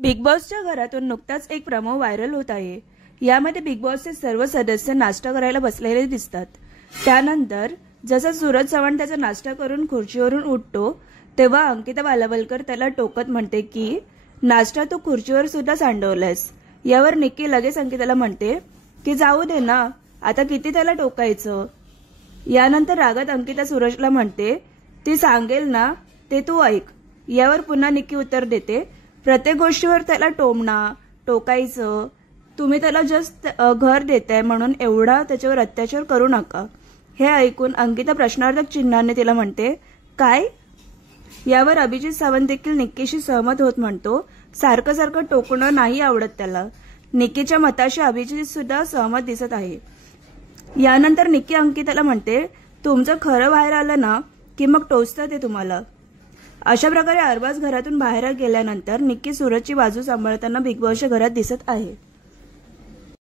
Big बॉसच्या घरातून नुकताच एक प्रोमो व्हायरल होत आहे। यामध्ये बिग बॉसचे सर्व सदस्य नाश्ता करायला बसलेले दिसतात। त्यानंतर जसं सूरज चव्हाण त्याचा नाश्ता करून खुर्चीवरून उठतो तेव्हा अंकिता बालावलकर त्याला टोकत म्हणते की नाश्ता तू खुर्चीवर सुद्धा सांडवलास। यावर निक्की लगेच अंकिताला म्हणते की जाऊ दे ना, आता किती त्याला टोकायचं। यानंतर रागात अंकिता सूरजला म्हणते ती सांगेल ना ते तू ऐक। यावर पुन्हा निक्की उत्तर देते प्रत्येक गोष्टीवर त्याला टोकायचं, तुम्ही त्याला जस्ट घर देताय म्हणून एवढा त्याच्यावर अत्याचार करू नका। हे ऐकून अंकिता प्रश्नार्थक चिन्हाने तिला म्हणते काय। यावर अभिजित सावंत देखील निक्कीशी सहमत होत म्हणतो सारखं सारखं टोकणं नाही आवडत त्याला। निक्कीच्या मताशी अभिजित सुद्धा सहमत दिसत आहे। यानंतर निक्की अंकिताला म्हणते तुमचं खरं बाहेर आलं ना की मग टोचतं ते तुम्हाला। अशा प्रकारे अरबाज घरातून बाहेर गेल्यानंतर निक्की सूरजची बाजू सांभाळताना बिग बॉसच्या घरात दिसत आहे।